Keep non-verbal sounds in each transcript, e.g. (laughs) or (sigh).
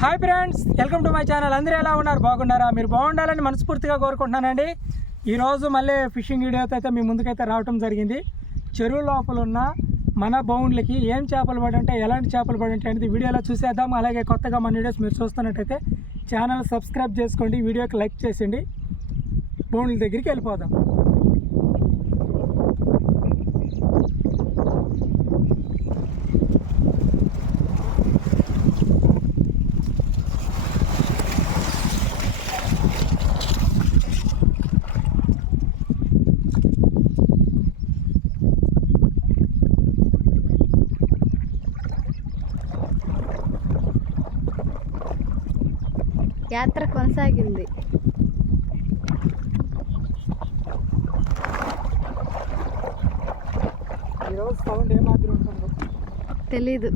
Hi friends welcome to my channel అందరూ ఎలా ఉన్నారు? బాగున్నారా? మీరు బాగుండాలని మనస్ఫూర్తిగా కోరుకుంటున్నానండి. ఈరోజు మళ్ళీ ఫిషింగ్ వీడియోతో అయితే మీ ముందుకైతే రావటం జరిగింది. చెరువు లోపల ఉన్న మన బౌండ్లకి ఏం చేపలు పడంటే ఎలాంటి చేపలు పడంటే అనేది వీడియోలో చూసేద్దాం. అలాగే కొత్తగా మన వీడియోస్ మీరు చూస్తున్నట్టయితే ఛానల్ సబ్స్క్రైబ్ చేసుకోండి వీడియోకి లైక్ చేసేయండి. బౌండ్ల దగ్గరికి వెళ్ళిపోదాం. కొనసాగింది. తెలీదు.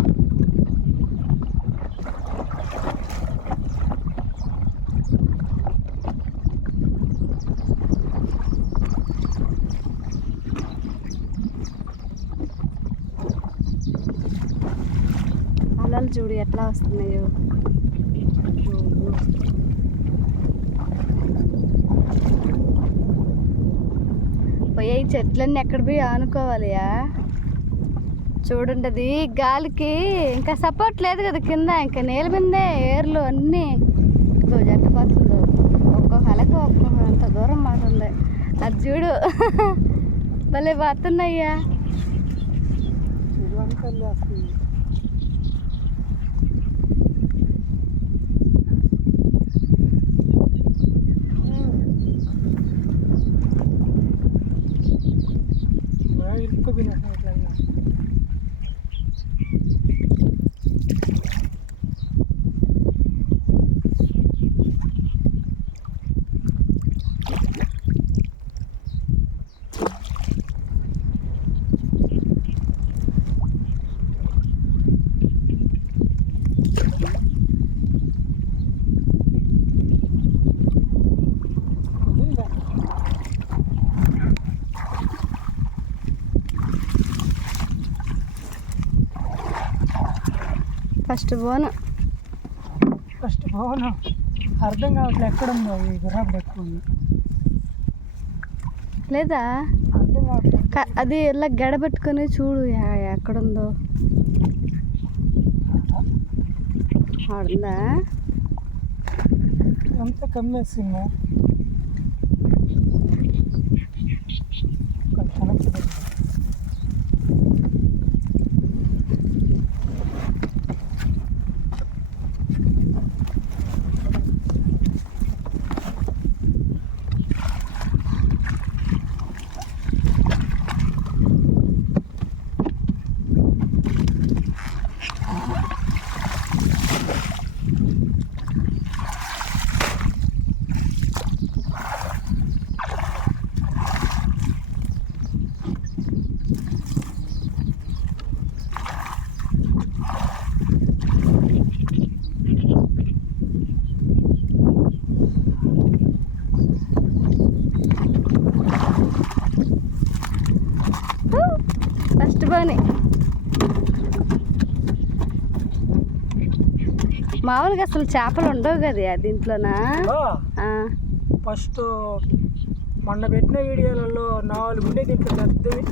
అలలు చూడు ఎట్లా వస్తున్నాయో. ఏ చెట్లన్నీ ఎక్కడ పోయి ఆనుకోవాలియా? చూడండి అది గాలికి ఇంకా సపోర్ట్ లేదు కదా కింద ఇంకా నేల మీదే ఏర్లు అన్నీ. ఇదిగో జట్టు పడుతుంది ఒక్కొక్క హలకు ఒక్కొక్క అంత దూరం మాటుంది అది చూడు. భలే పోతున్నాయ్యా খুবই ఫస్ట్ పోను ఫస్ట్ భవన్ అర్థం కావట్లేదు ఎక్కడ ఉందో ఈ గుర్రాపు ఎక్కువ లేదా? అర్థం కావట్లేదు క- అది ఇలా గడబెట్టుకొని చూడు ఎక్కడుందో. ఆడుందా? ఎంత కమ్మేసిందా. ఫస్ట్ పోనీ మామూలుగా అసలు చేపలు ఉండవు కదా దీంట్లోనా? ఫస్ట్ మొన్న పెట్టిన వీడియోలలో నాలుగు ఉండే దీంట్లో పెద్దవి.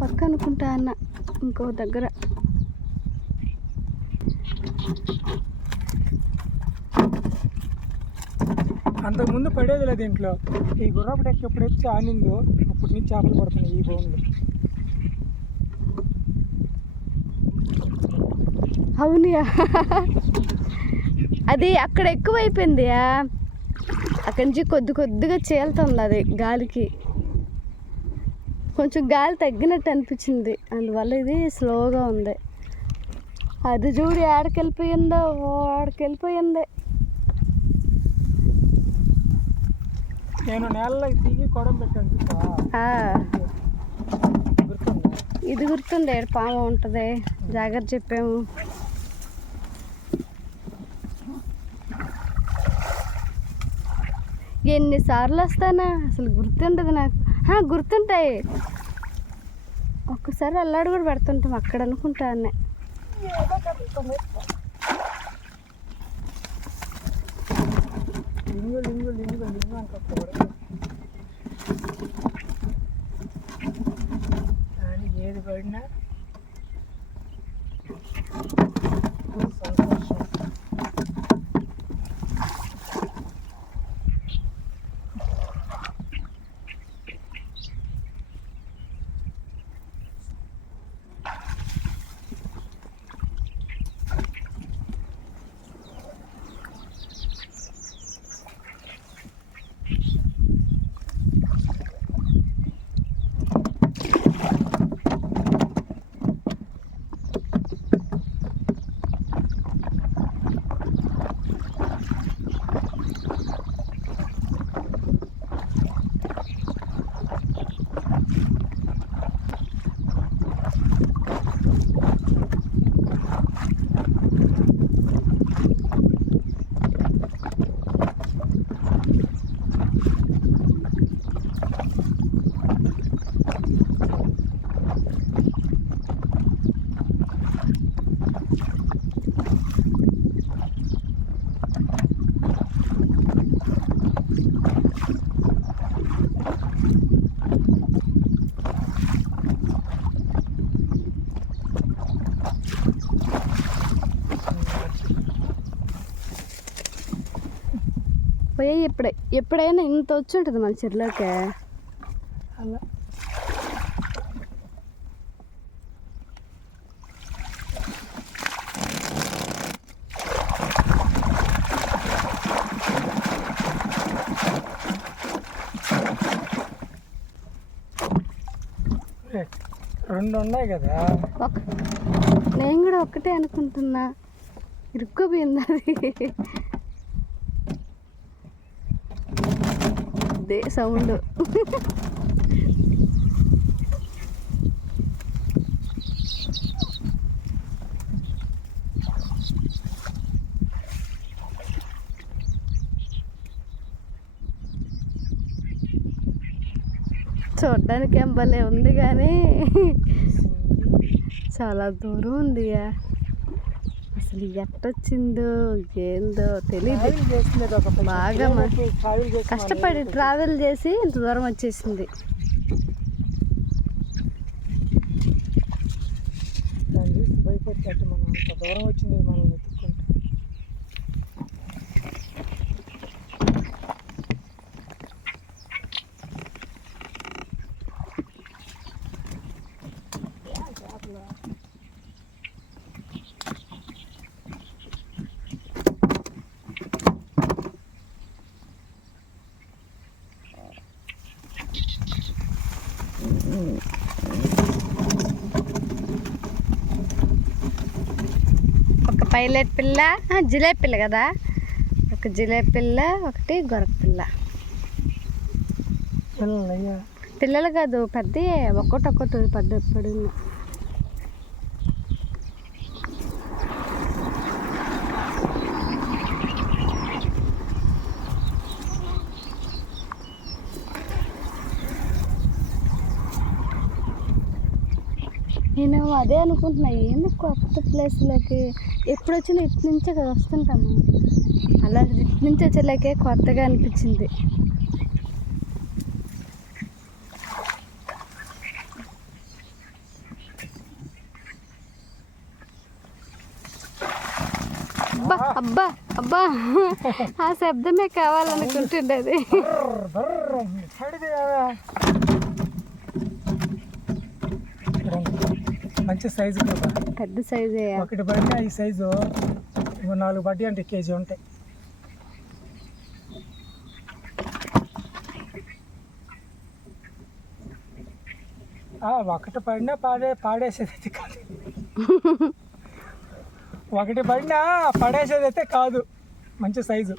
పక్క అనుకుంటా అన్న. ఇంకో దగ్గర. అంతకుముందు పడేదిలే దీంట్లో. ఈ గుర్రపు డెక్క ఎప్పుడైతే ఆనిందో. అప్పటి నుంచి చేపలు పడుతున్నాయి ఈ బౌన్లో. అవునియా? అది అక్కడ ఎక్కువైపోయింది అక్కడి నుంచి కొద్ది కొద్దిగా చీలుతుంది అది గాలికి. కొంచెం గాలి తగ్గినట్టు అనిపించింది. అందువల్ల ఇది స్లోగా ఉంది. అది చూడు ఆడకెళ్ళిపోయిందో ఆడకెళ్ళిపోయిందే. నేను నేలలోకి దిగి కొడం పెట్టాను ఇది గుర్తుండే పాము ఉంటుంది జాగ్రత్త చెప్పాము. ఎన్నిసార్లు వస్తానా? అసలు గుర్తుండదు నాకు. గుర్తుంటాయి. ఒక్కసారి అల్లాడు కూడా పెడుతుంటాం అక్కడ అనుకుంటా అన్నే. లింగు లింగు లింగు లింగు అంటారు కానీ ఏది పడినా సంతోషం పోయి ఎప్పుడే ఎప్పుడైనా ఇంత వచ్చి ఉంటుంది మన చెరులోకి. అలా. రెండు ఉన్నాయి కదా. నేను కూడా ఒక్కటే అనుకుంటున్నా. ఇరుక్కుపోయింది అది. ఇదే సౌండ్. చూడ్డానికి ఏం భలే ఉంది కానీ చాలా దూరం ఉంది అసలు ఎట్టొచ్చిందో ఏందో తెలియదు బాగా కష్టపడి ట్రావెల్ చేసి ఇంత దూరం వచ్చేసింది. మనం. అంత దూరం వచ్చింది మనం ఒక పైలట్ పిల్ల ఆ, జిలేబీ పిల్ల కదా? ఒక జిలేబీ పిల్ల ఒకటి గొరక పిల్ల. పిల్లలు కాదు పెద్ద ఒక్కటి ఒక్కటి పెద్ద ఎప్పుడు నేను అదే అనుకుంటున్నా ఏంది కొత్త ప్లేస్లోకి ఎప్పుడు వచ్చినా ఇటు నుంచే కదా వస్తుంటాము అలాంటి ఇటు నుంచి వచ్చేలాకే కొత్తగా అనిపించింది అబ్బా అబ్బా అబ్బా ఆ శబ్దమే కావాలనుకుంటుండేది మంచి సైజు పెద్ద సైజే ఒకటి పడినా ఈ సైజు ఇంకో నాలుగు పడ్డి అంటే కేజీ ఉంటాయి. ఒకటి పడినా పాడే పాడేసేది అయితే కాదు. (laughs) ఒకటి పడినా పడేసేది అయితే కాదు. మంచి సైజు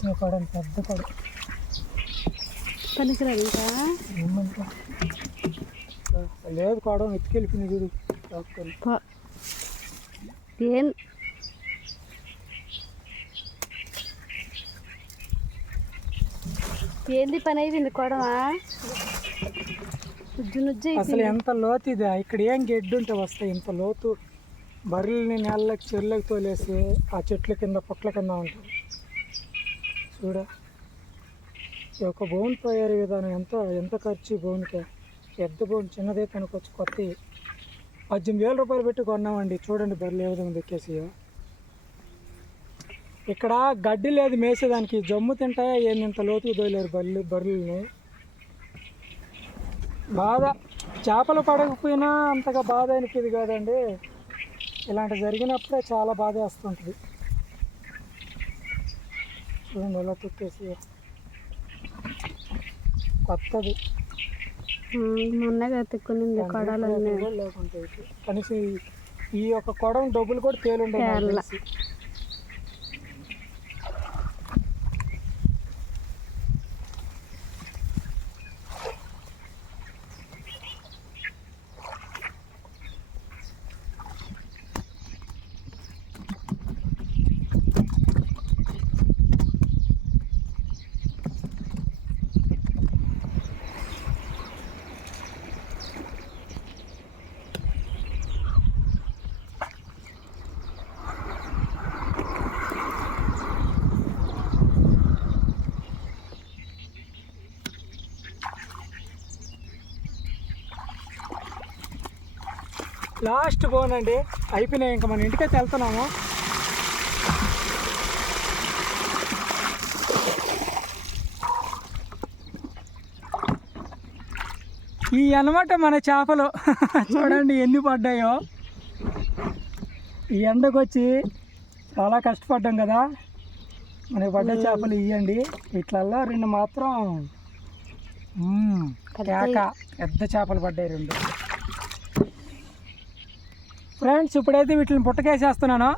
ఎత్తేసిన కొడం పెద్ద కొడం పనికిరాదు ఇంకా ఏమంటా? లేదు కొడం ఎత్తుకెళ్ళిపోయింది చూడు ఏం? ఏంది పని అయిపోయింది కొడవా నుజ్జు నుజ్జు అసలు ఎంత లోతు ఇదా? ఇక్కడ ఏం గెడ్డు ఉంటే వస్తాయి ఇంత లోతు? బర్రెల్ని నెలలకు చెర్లకు తోలేసి ఆ చెట్ల కింద పుట్ల కింద ఉంటుంది చూడ? ఈ యొక్క బోన్ తయారీ విధానం ఎంత ఎంత ఖర్చు ఈ బోన్కి పెద్ద బోన్ చిన్నదే కనుకొచ్చి కొత్త పద్దెనిమిది వేల రూపాయలు పెట్టి కొన్నామండి. చూడండి బర్రెలు ఏ విధంగా దెక్కేసి ఇక్కడ గడ్డి లేదు మేసేదానికి. జమ్ము తింటాయా ఏంది ఇంత లోతుకు దోయలేరు బర్రెలు బర్రెల్ని. బాధ. చేపలు పడకపోయినా అంతగా బాధ అనిపింది కాదండి. ఇలాంటి జరిగినప్పుడే చాలా బాధ వేస్తుంటుంది చూడండి ఎలా తొక్కేసి కొత్తది. మొన్నగా తిక్కునింది కొడాలన్నీ. కూడా లేకుండా ఇది. కనీసం ఈ- ఈ యొక్క కొడం డబ్బులు కూడా తేలుండే లాస్ట్ బోన్ అండి. అయిపోయినాయి ఇంకా మన ఇంటికైతే వెళ్తున్నాము ఈ అన్నమాట మన చేపలు. చూడండి ఎన్ని పడ్డాయో. ఈ ఎండకు వచ్చి చాలా కష్టపడ్డాం కదా. మనకి పడ్డ చేపలు ఇవ్వండి వీటిలల్లో రెండు మాత్రం కేక పెద్ద చేపలు పడ్డాయి రెండు. ఫ్రెండ్స్ ఇప్పుడైతే వీటిని పుట్టకేసేస్తున్నాను.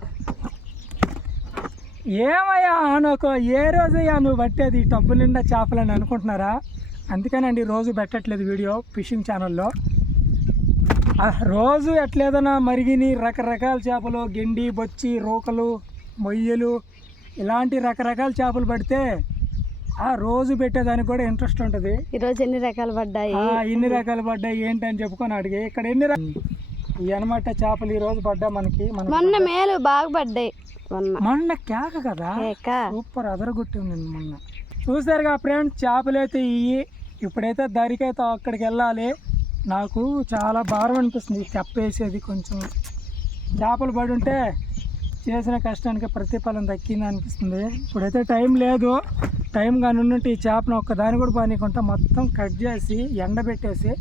ఏమయ్యా అనుకో ఏ రోజయ్యా నువ్వు పట్టేది ఈ టబ్బు నిండా చేపలని అనుకుంటున్నారా? అందుకేనండి రోజు పెట్టట్లేదు వీడియో ఫిషింగ్ ఛానల్లో. రోజు ఎట్లేదన్నా మరిగిని రకరకాల చేపలు గెండి బొచ్చి రోకలు మొయ్యలు ఇలాంటి రకరకాల చేపలు పడితే ఆ రోజు పెట్టేదానికి కూడా ఇంట్రెస్ట్ ఉంటుంది. ఈరోజు ఎన్ని రకాలు పడ్డాయి? ఎన్ని రకాలు పడ్డాయి ఏంటి అని చెప్పుకొని అడిగి. ఇక్కడ ఎన్ని ర- ఈ అనమాట చేపలు ఈ రోజు పడ్డా మనకి మన మొన్న మేలు బాగా పడ్డాయి. మొన్న. కేక కదా? సూపర్ అదరగొట్టింది మొన్న. చూసారుగా ఫ్రెండ్స్ చేపలు అయితే ఇవి ఇప్పుడైతే దరికైతే అక్కడికి వెళ్ళాలి. నాకు చాలా భారం అనిపిస్తుంది చెప్పేసేది కొంచెం. చేపలు పడి ఉంటే చేసిన కష్టానికి ప్రతిఫలం దక్కింది అనిపిస్తుంది. ఇప్పుడైతే టైం లేదు. టైం కానీ ఉంటే ఈ చేపను ఒక్కదాని కూడా పనికుంటా మొత్తం కట్ చేసి ఎండబెట్టేసి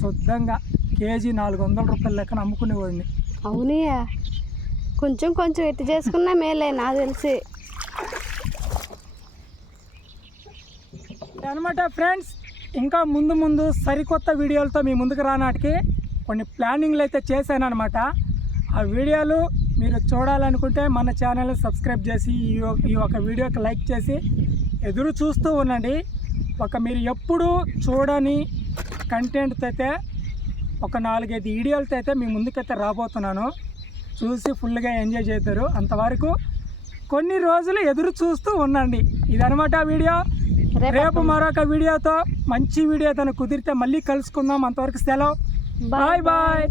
శుద్ధంగా కేజీ నాలుగు వందల రూపాయల లెక్కన అమ్ముకునేవాడిని. అవునయ్యా కొంచెం కొంచెం ఎట్టు చేసుకున్నా మేలే నాకు తెలిసి. అనమాట ఫ్రెండ్స్ ఇంకా ముందు ముందు సరికొత్త వీడియోలతో మీ ముందుకు రానాటికి కొన్ని ప్లానింగ్లు అయితే చేశాను అనమాట ఆ వీడియోలు మీరు చూడాలనుకుంటే మన ఛానల్ సబ్స్క్రైబ్ చేసి ఈ ఒక వీడియోకి లైక్ చేసి ఎదురు చూస్తూ ఉండండి. ఒక మీరు ఎప్పుడు చూడని కంటెంట్ అయితే ఒక నాలుగైదు వీడియోలతో అయితే మీ ముందుకైతే రాబోతున్నాను. చూసి ఫుల్గా ఎంజాయ్ చేస్తారు అంతవరకు కొన్ని రోజులు ఎదురు చూస్తూ ఉండండి. ఇదనమాట వీడియో. రేపు మరొక వీడియోతో మంచి వీడియోతో కుదిరితే మళ్ళీ కలుసుకుందాం. అంతవరకు సెలవు. బాయ్. బాయ్.